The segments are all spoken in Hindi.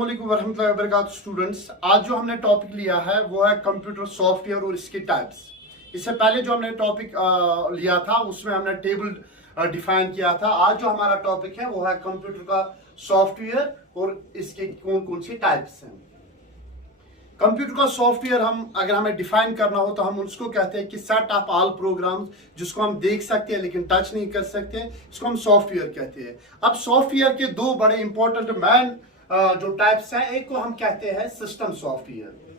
वरहमतुल्लाहि वबरकातुहू। स्टूडेंट्स, आज जो हमने टॉपिक लिया है वो है कंप्यूटर सॉफ्टवेयर और इसके टाइप्स। इससे पहले जो हमने टॉपिक लिया था उसमें हमने टेबल डिफाइन किया था। आज जो हमारा टॉपिक है वो है कंप्यूटर का सॉफ्टवेयर और इसके कौन कौन सी टाइप्स हैं। कंप्यूटर का सॉफ्टवेयर अगर हमें डिफाइन करना हो तो हम उसको कहते हैं कि सेट ऑफ ऑल प्रोग्राम्स, जिसको हम देख सकते हैं लेकिन टच नहीं कर सकते, इसको हम सॉफ्टवेयर कहते हैं। अब सॉफ्टवेयर के दो बड़े इंपॉर्टेंट मैन जो टाइप्स हैं, एक को हम कहते हैं सिस्टम सॉफ्टवेयर,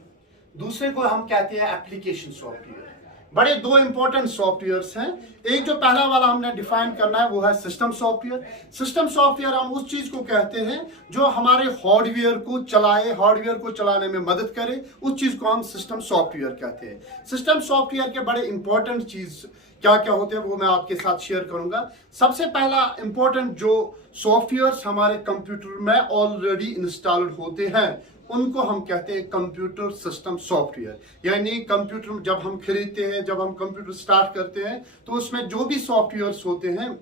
दूसरे को हम कहते हैं एप्लीकेशन सॉफ्टवेयर। बड़े दो इंपॉर्टेंट सॉफ्टवेयर्स हैं। एक जो पहला वाला हमने डिफाइन करना है वो है सिस्टम सॉफ्टवेयर। सिस्टम सॉफ्टवेयर हम उस चीज को कहते हैं जो हमारे हार्डवेयर को चलाए, हार्डवेयर को चलाने में मदद करे, उस चीज को हम सिस्टम सॉफ्टवेयर कहते हैं। सिस्टम सॉफ्टवेयर के बड़े इंपॉर्टेंट चीज क्या क्या होते हैं वो मैं आपके साथ शेयर करूंगा। सबसे पहला इंपॉर्टेंट जो सॉफ्टवेयर हमारे कंप्यूटर में ऑलरेडी इंस्टॉल्ड होते हैं उनको हम कहते हैं कंप्यूटर सिस्टम सॉफ्टवेयर। यानी कंप्यूटर जब हम खरीदते हैं, जब हम कंप्यूटर स्टार्ट करते हैं तो उसमें जो भी सॉफ्टवेयर्स होते हैं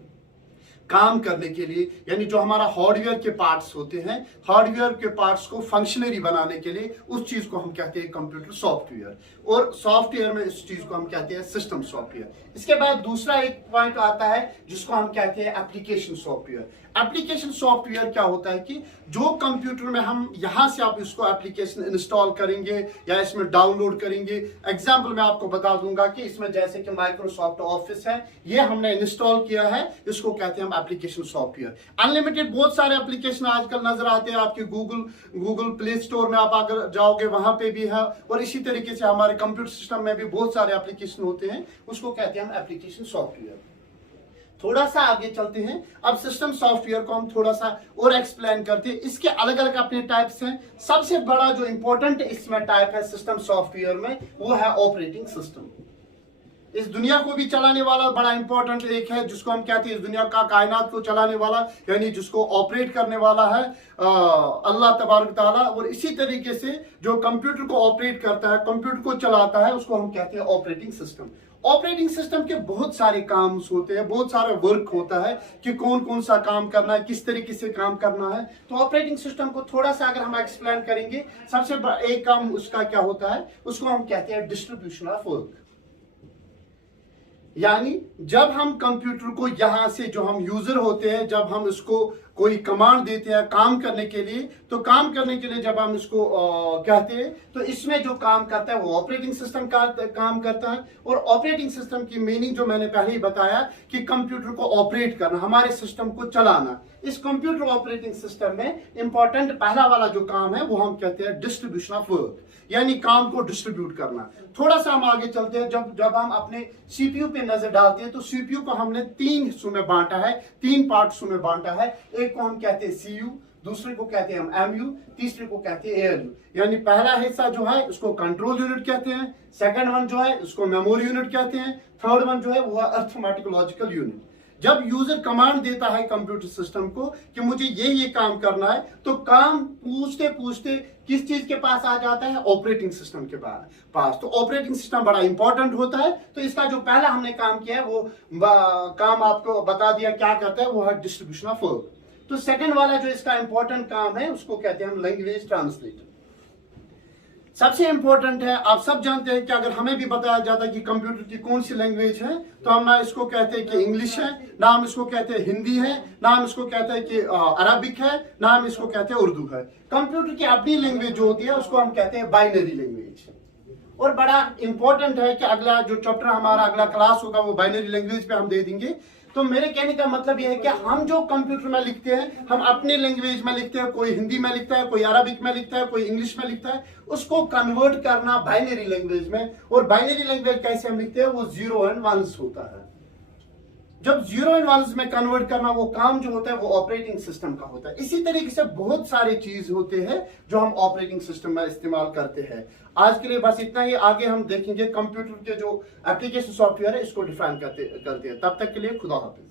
काम करने के लिए, यानी जो हमारा हार्डवेयर के पार्ट्स होते हैं, हार्डवेयर के पार्ट्स को फंक्शनरी बनाने के लिए, उस चीज को हम कहते हैं कंप्यूटर सॉफ्टवेयर। और सॉफ्टवेयर में इस चीज को हम कहते हैं सिस्टम सॉफ्टवेयर। इसके बाद दूसरा एक पॉइंट आता है जिसको हम कहते हैं एप्लीकेशन सॉफ्टवेयर। एप्लीकेशन सॉफ्टवेयर क्या होता है कि जो कंप्यूटर में हम यहां से आप इसको एप्लीकेशन इंस्टॉल करेंगे या इसमें डाउनलोड करेंगे। एग्जांपल मैं आपको बता दूंगा कि इसमें जैसे कि माइक्रोसॉफ्ट ऑफिस है, ये हमने इंस्टॉल किया है, इसको कहते हैं हम एप्लीकेशन सॉफ्टवेयर। अनलिमिटेड बहुत सारे एप्लीकेशन आजकल नजर आते हैं आपके गूगल प्ले स्टोर में आप अगर जाओगे वहां पे भी है, और इसी तरीके से हमारे कंप्यूटर सिस्टम में भी बहुत सारे एप्लीकेशन होते हैं, उसको कहते हैं हम एप्लीकेशन सॉफ्टवेयर। थोड़ा सा आगे चलते हैं। अब सिस्टम सॉफ्टवेयर को हम थोड़ा सा और एक्सप्लेन करते हैं। इसके अलग अलग अपने टाइप्स हैं। सबसे बड़ा जो इंपॉर्टेंट इसमें टाइप है सिस्टम सॉफ्टवेयर में वो है ऑपरेटिंग सिस्टम। इस दुनिया को भी चलाने वाला बड़ा इंपॉर्टेंट एक है जिसको हम कहते हैं इस दुनिया का कायनात को चलाने वाला, यानी जिसको ऑपरेट करने वाला है अल्लाह तबारक ताला। और इसी तरीके से जो कंप्यूटर को ऑपरेट करता है, कंप्यूटर को चलाता है, उसको हम कहते हैं ऑपरेटिंग सिस्टम। ऑपरेटिंग सिस्टम के बहुत सारे काम होते हैं, बहुत सारा वर्क होता है कि कौन कौन सा काम करना है, किस तरीके से काम करना है। तो ऑपरेटिंग सिस्टम को थोड़ा सा अगर हम एक्सप्लेन करेंगे, सबसे एक काम उसका क्या होता है, उसको हम कहते हैं डिस्ट्रीब्यूशन ऑफ वर्क। यानी जब हम कंप्यूटर को यहां से, जो हम यूजर होते हैं, जब हम इसको कोई कमांड देते हैं काम करने के लिए, तो काम करने के लिए जब हम इसको कहते हैं तो इसमें जो काम करता है वो ऑपरेटिंग सिस्टम का काम करता है। और ऑपरेटिंग सिस्टम की मीनिंग जो मैंने पहले ही बताया कि कंप्यूटर को ऑपरेट करना, हमारे सिस्टम को चलाना। इस कंप्यूटर ऑपरेटिंग सिस्टम में इंपॉर्टेंट पहला वाला जो काम है वो हम कहते हैं डिस्ट्रीब्यूशन ऑफ वर्क, यानी काम को डिस्ट्रीब्यूट करना। थोड़ा सा हम आगे चलते हैं। जब हम अपने सीपीयू पे नजर डालते हैं तो सीपीयू को हमने तीन हिस्सों में बांटा है, तीन पार्ट्स में बांटा है। एक को हम कहते हैं सीयू, दूसरे को कहते हैं हम एमयू, तीसरे को कहते हैं एएलयू। यानी पहला हिस्सा जो है उसको कंट्रोल यूनिट कहते हैं, सेकंड वन जो है उसको मेमोरी यूनिट कहते हैं, थर्ड वन जो है वो है अरिथमेटिक लॉजिकल यूनिट। जब यूजर कमांड देता है कंप्यूटर सिस्टम को कि मुझे ये काम करना है, तो काम पूछते पूछते किस चीज के पास आ जाता है, ऑपरेटिंग सिस्टम के पास। तो ऑपरेटिंग सिस्टम बड़ा इंपॉर्टेंट होता है। तो इसका जो पहला हमने काम किया है वो काम आपको बता दिया क्या करता है, वो है डिस्ट्रीब्यूशन ऑफ वर्क। तो सेकंड वाला जो इसका इंपॉर्टेंट काम है उसको कहते हैं हम लैंग्वेज ट्रांसलेटर। सबसे इंपॉर्टेंट है, आप सब जानते हैं कि अगर हमें भी बताया जाता है कि कंप्यूटर की कौन सी लैंग्वेज है, तो हम ना इसको कहते हैं कि इंग्लिश है, ना हम इसको कहते हैं हिंदी है, ना हम इसको कहते हैं कि अरबिक है, ना हम इसको कहते हैं उर्दू है। कंप्यूटर की अपनी लैंग्वेज जो होती है उसको हम कहते हैं बाइनरी लैंग्वेज। और बड़ा इंपॉर्टेंट है कि अगला जो चैप्टर हमारा अगला क्लास होगा वो बाइनरी लैंग्वेज पे हम दे देंगे। तो मेरे कहने का मतलब यह है कि हम जो कंप्यूटर में लिखते हैं, हम अपने लैंग्वेज में लिखते हैं, कोई हिंदी में लिखता है, कोई अरबिक में लिखता है, कोई इंग्लिश में लिखता है, उसको कन्वर्ट करना बाइनरी लैंग्वेज में। और बाइनरी लैंग्वेज कैसे हम लिखते हैं, वो 0 एंड 1 होता है। जब 0 एंड 1 में कन्वर्ट करना, वो काम जो होता है वो ऑपरेटिंग सिस्टम का होता है। इसी तरीके से बहुत सारे चीज होते हैं जो हम ऑपरेटिंग सिस्टम में इस्तेमाल करते हैं। आज के लिए बस इतना ही। आगे हम देखेंगे कंप्यूटर के जो एप्लीकेशन सॉफ्टवेयर है इसको डिफाइन करते हैं। तब तक के लिए खुदा हाफिज।